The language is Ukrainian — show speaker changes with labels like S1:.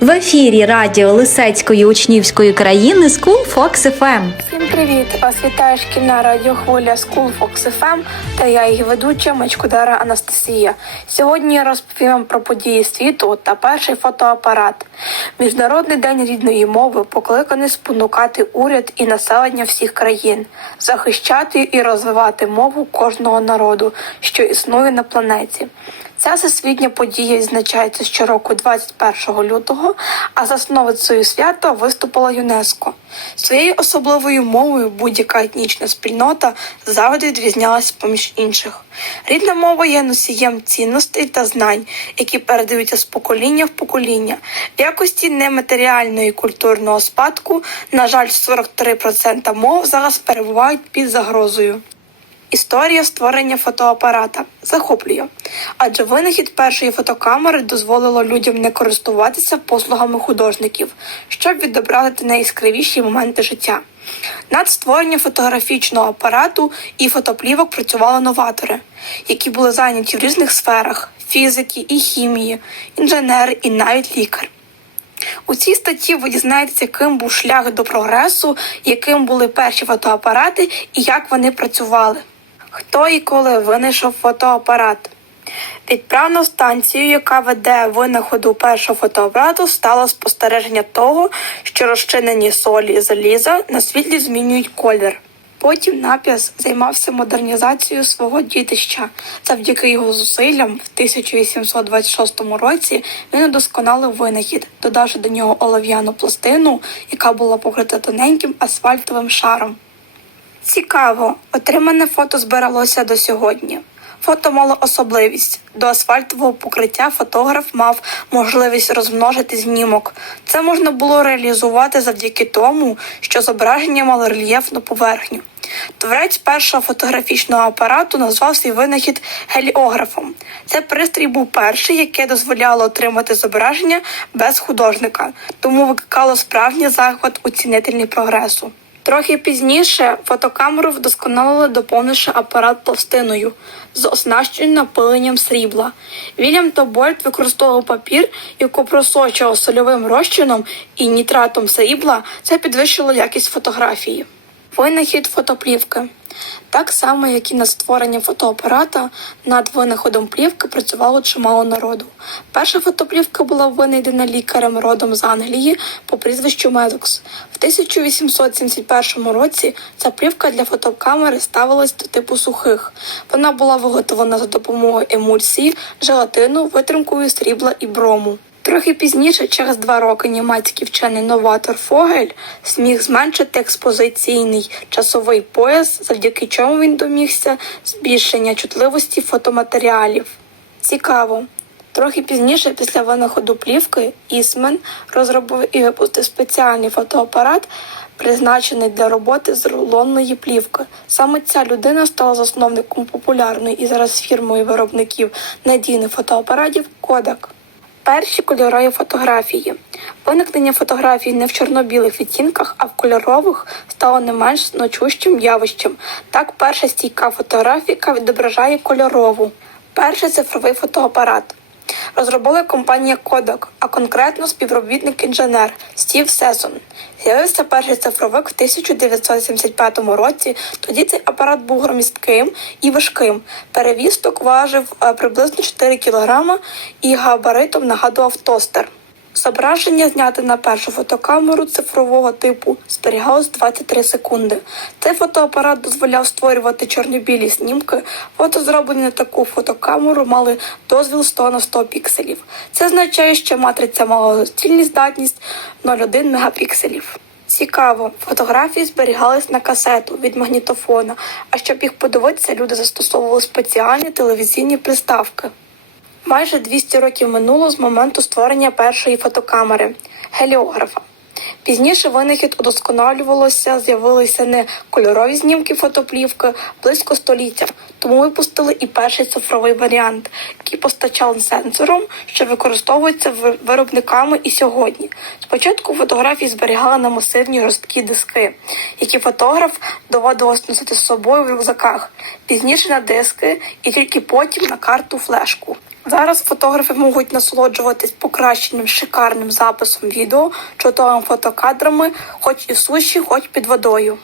S1: В ефірі радіо Лисецької учнівської країни School Fox FM.
S2: Всім привіт! Вас вітає шкільна радіохвиля School Fox FM та я її ведуча Мачкудара Анастасія. Сьогодні я розповім вам про події світу та перший фотоапарат. Міжнародний день рідної мови покликаний спонукати уряд і населення всіх країн, захищати і розвивати мову кожного народу, що існує на планеті. Ця всесвітня подія відзначається щороку 21 лютого, а засновницею свята виступила ЮНЕСКО. Своєю особливою мовою будь-яка етнічна спільнота завжди відрізнялася поміж інших. Рідна мова є носієм цінностей та знань, які передаються з покоління в покоління. В якості нематеріальної культурного спадку, на жаль, 43% мов зараз перебувають під загрозою. Історія створення фотоапарата захоплює, адже винахід першої фотокамери дозволило людям не користуватися послугами художників, щоб відобразити найяскравіші моменти життя. Над створенням фотографічного апарату і фотоплівок працювали новатори, які були зайняті в різних сферах фізики і хімії, інженер і навіть лікар. У цій статті ви дізнаєтеся, яким був шлях до прогресу, яким були перші фотоапарати і як вони працювали. Хто і коли винайшов фотоапарат? Відправною станцією, яка веде винаходу першого фотоапарату, стало спостереження того, що розчинені солі і заліза на світлі змінюють колір. Потім нап'яс займався модернізацією свого дітища. Завдяки його зусиллям в 1826 році він удосконалив винахід, додавши до нього олов'яну пластину, яка була покрита тоненьким асфальтовим шаром. Цікаво, отримане фото збиралося до сьогодні. Фото мало особливість. До асфальтового покриття фотограф мав можливість розмножити знімок. Це можна було реалізувати завдяки тому, що зображення мало рельєфну поверхню. Творець першого фотографічного апарату назвав свій винахід геліографом. Цей пристрій був перший, яке дозволяло отримати зображення без художника, тому викликало справжній захват у цінителі прогресу. Трохи пізніше фотокамеру вдосконалили, доповнивши апарат пластиною з оснащеним напиленням срібла. Вільям Тобольд використовував папір, яку просочував сольовим розчином і нітратом срібла. Це підвищило якість фотографії. Винахід фотоплівки. Так само, як і над створенням фотоапарата, над винаходом плівки працювало чимало народу. Перша фотоплівка була винайдена лікарем родом з Англії по прізвищу Медокс. В 1871 році ця плівка для фотокамери ставилась до типу сухих. Вона була виготовлена за допомогою емульсії, желатину, витримкою срібла і брому. Трохи пізніше, через два роки, німецький вчений новатор Фогель зміг зменшити експозиційний часовий пояс, завдяки чому він домігся збільшення чутливості фотоматеріалів. Цікаво. Трохи пізніше, після винаходу плівки, Ісмен розробив і випустив спеціальний фотоапарат, призначений для роботи з рулонної плівки. Саме ця людина стала засновником популярної і зараз фірмою виробників надійних фотоапаратів Kodak. Перші кольорові фотографії. Виникнення фотографій не в чорно-білих відтінках, а в кольорових стало не менш значущим явищем. Так, перша стійка фотографіка відображає кольорову. Перший цифровий фотоапарат. Розробила компанія Kodak, а конкретно співробітник-інженер Стів Сесон. З'явився перший цифровик в 1975 році. Тоді цей апарат був громістким і важким. Перевісток важив е, приблизно 4 кг і габаритом нагадував тостер. Зображення, зняте на першу фотокамеру цифрового типу, зберігалось 23 секунди. Цей фотоапарат дозволяв створювати чорно-білі знімки. Фото, зроблені на таку фотокамеру, мали дозвіл 100 на 100 пікселів. Це означає, що матриця мала цільні здатність 0,1 мегапікселів. Цікаво, фотографії зберігались на касету від магнітофона, а щоб їх подивитися, люди застосовували спеціальні телевізійні приставки. Майже 200 років минуло з моменту створення першої фотокамери геліографа. Пізніше винахід удосконалювалося, з'явилися не кольорові знімки фотоплівки близько століття. Тому випустили і перший цифровий варіант, який постачав сенсором, що використовується виробниками і сьогодні. Спочатку фотографії зберігали на масивні жорсткі диски, які фотограф доводилось носити з собою в рюкзаках, пізніше на диски і тільки потім на карту флешку. Зараз фотографи можуть насолоджуватись покращеним шикарним записом відео, чудовими фотокадрами, хоч і в суші, хоч під водою.